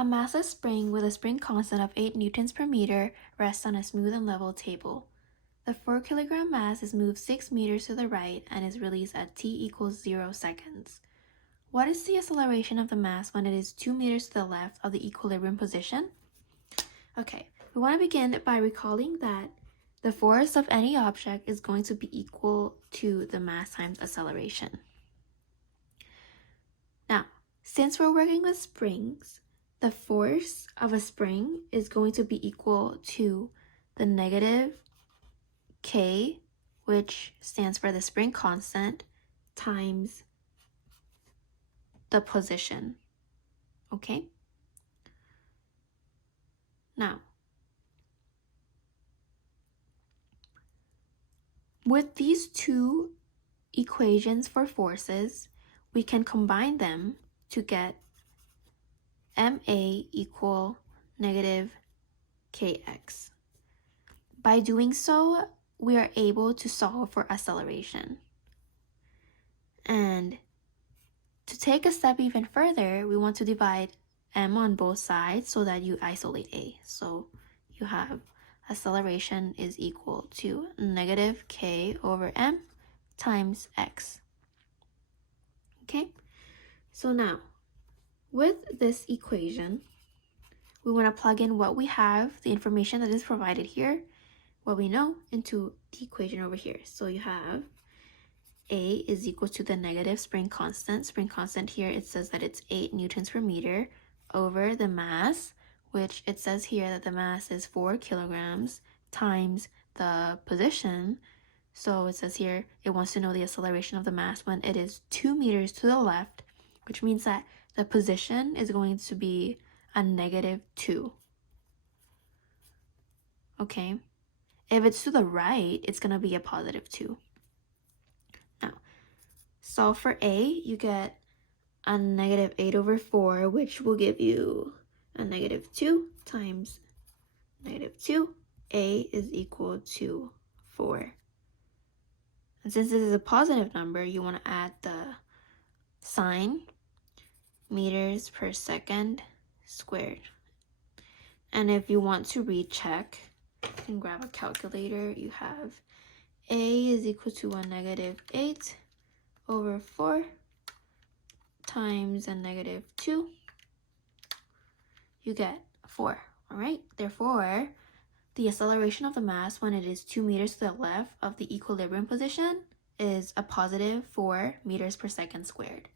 A massless spring with a spring constant of 8 newtons per meter rests on a smooth and level table. The 4 kilogram mass is moved 6 meters to the right and is released at t equals 0 seconds. What is the acceleration of the mass when it is 2 meters to the left of the equilibrium position? Okay, we want to begin by recalling that the force of any object is going to be equal to the mass times acceleration. Now, since we're working with springs, the force of a spring is going to be equal to the negative k, which stands for the spring constant, times the position. Okay? Now, with these two equations for forces, we can combine them to get ma equal negative kx. By doing so, we are able to solve for acceleration. And to take a step even further, we want to divide m on both sides so that you isolate a. So you have acceleration is equal to negative k over m times x. Okay, so now with this equation, we want to plug in what we have, the information that is provided here, what we know, into the equation over here. So you have a is equal to the negative spring constant. Spring constant here, it says that it's 8 newtons per meter over the mass, which it says here that the mass is 4 kilograms times the position. So it says here it wants to know the acceleration of the mass when it is 2 meters to the left, which means that the position is going to be a negative 2. Okay? If it's to the right, it's going to be a positive 2. Now, solve for a, you get a negative 8 over 4, which will give you a negative 2 times negative 2. A is equal to 4. And since this is a positive number, you want to add the sign, meters per second squared. And if you want to recheck, you can grab a calculator. You have a is equal to a negative 8 over 4 times a negative 2. You get 4. All right, therefore, the acceleration of the mass when it is 2 meters to the left of the equilibrium position is a positive 4 meters per second squared.